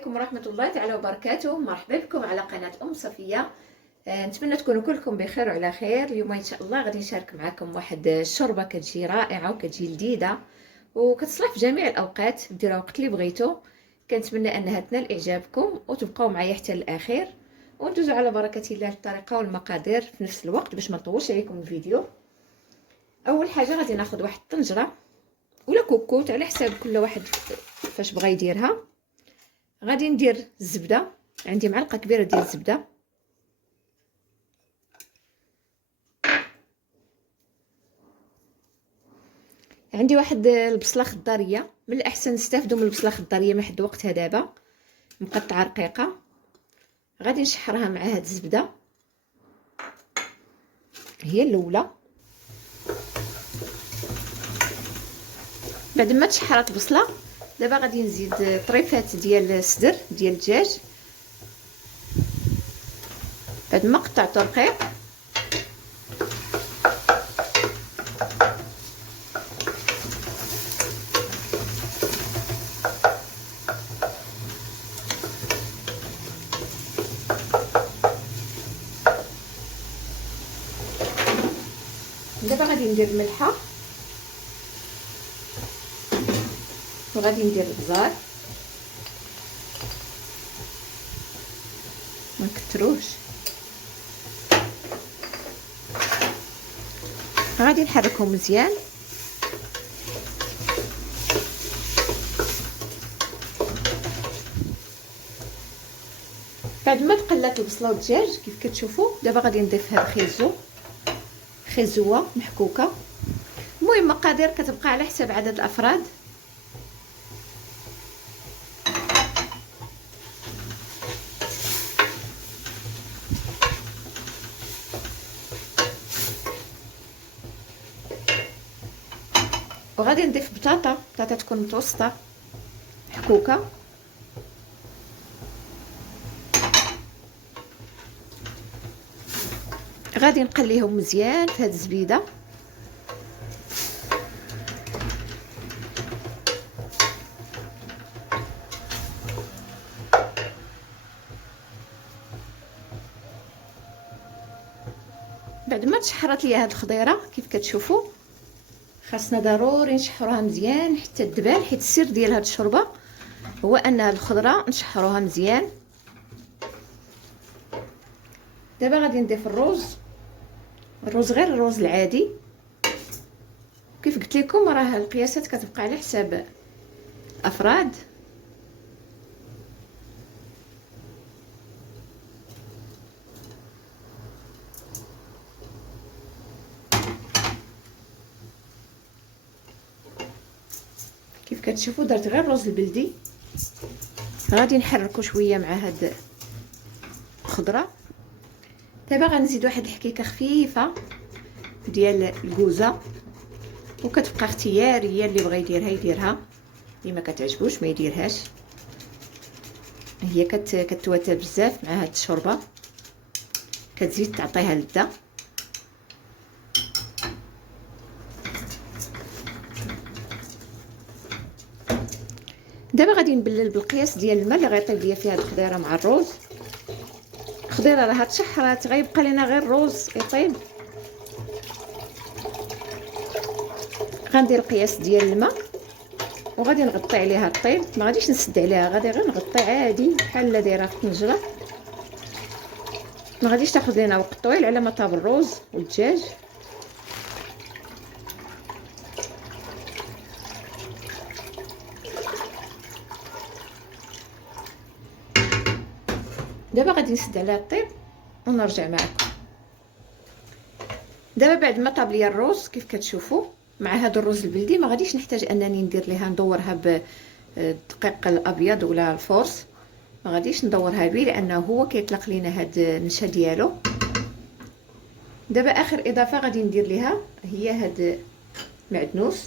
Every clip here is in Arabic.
عليكم ورحمة الله تعالى وبركاته. مرحبا بكم على قناة صفية. نتمنى تكونوا كلكم بخير وعلى خير. اليوم ان شاء الله غادي نشارك معكم واحد الشوربه كتجي رائعه وكتجي لذيذه وكتصلح في جميع الاوقات، ديروها وقت اللي بغيتو. كنتمنى انها تنال اعجابكم وتبقاو معايا حتى الاخير، وندوزو على بركه الله الطريقه والمقادير في نفس الوقت باش ما نطولش عليكم الفيديو. اول حاجه غادي ناخذ واحد الطنجره ولا كوكوت على حساب كل واحد فاش بغى يديرها. غادي ندير الزبده، عندي معلقه كبيره ديال الزبده. عندي واحد البصله خضاريه، من الاحسن نستافدوا من البصله الخضاريه من حد وقتها دابا مقطعه رقيقه. غادي نشحرها مع هاد الزبده، هي الاولى. بعد ما تشحرت البصله دابا غادي نزيد طريفات ديال الصدر ديال الدجاج بعد ما قطعته رقيق. دابا غادي ندير الملحه وغادي ندير البزار، ما نكتروش. غادي نحركهم مزيان. بعد ما تقلات البصله والدجاج كيف كتشوفوا دابا غادي نضيف هاد خيزوه محكوكه. المهم مقادير كتبقى على حساب عدد الافراد. وغادي نضيف بطاطا تكون متوسطه محكوكه. غادي نقليهم مزيان في هاد الزبيده. بعد ما تشحرات ليا هاد الخضيره كيف كتشوفوا خاصنا ضروري نشحروها مزيان حتى الدبال، حيت السر ديال هاد الشوربه هو ان هاد الخضره نشحروها مزيان. دابا غادي نضيف الرز غير الرز العادي. كيف قلت لكم راه القياسات كتبقى على حساب افراد. كيف كتشوفوا درت غير الرز البلدي. غادي نحركو شويه مع هاد الخضره. دابا غنزيد واحد الحكيكه خفيفه ديال الكوزه، وكتبقى اختياريه، اللي بغى يديرها يديرها، اللي ما كتعجبوش ما يديرهاش. هي كتواتر بزاف مع هاد الشوربه، كتزيد تعطيها لذه. دابا غادي نبلل بالقياس ديال الماء اللي غيطيب ليا فيها الخضيره مع الرز. الخضيره راها تشحرات، غيبقى لنا غير الرز يطيب. غندير القياس ديال الماء وغادي نغطي عليها الطيب، ما غاديش نسد عليها، غادي غير نغطي عادي بحال لا دايره في الطنجره. ما غاديش تاخذ لنا وقت طويل على ما طاب الرز والدجاج. دابا غادي نسد عليها الطيب ونرجع معكم. دابا بعد ما طاب ليا الرز كيف كتشوفوا مع هذا الرز البلدي ما غاديش نحتاج انني ندير ليها ندورها بالدقيق الابيض ولا الفورس، ما غاديش ندورها به لانه هو كيطلق لينا هاد النشا ديالو. دابا اخر اضافه غادي ندير ليها هي هاد معدنوس.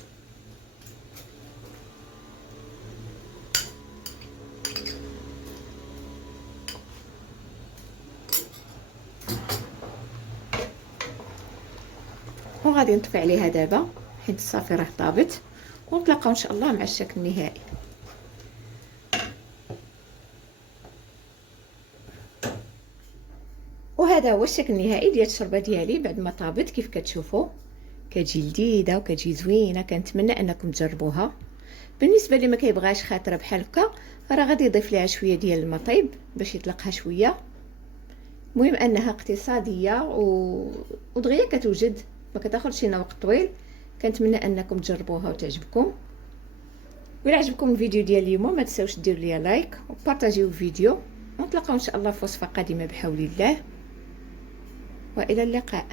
وغادي نطفي عليها دابا حيت صافي راه طابت، ونتلاقاو ان شاء الله مع الشكل النهائي. هذا هو الشكل النهائي ديال الشوربه ديالي بعد ما طابت. كيف كتشوفوا كتجي لذيذه وكتجي زوينه. كنتمنى انكم تجربوها. بالنسبه اللي ما كيبغاش خاطره بحال هكا راه غادي يضيف ليها شويه ديال المطيب باش يطلقها شويه. المهم انها اقتصاديه ودغيا كتوجد، ما كتاخذش لنا وقت طويل. كنتمنى انكم تجربوها وتعجبكم. وإلا عجبكم الفيديو ديال اليوم ما تنساوش ديروا لي لايك وبارطاجيو الفيديو، ونتلاقاو ان شاء الله في وصفه قادمه بحول الله، والى اللقاء.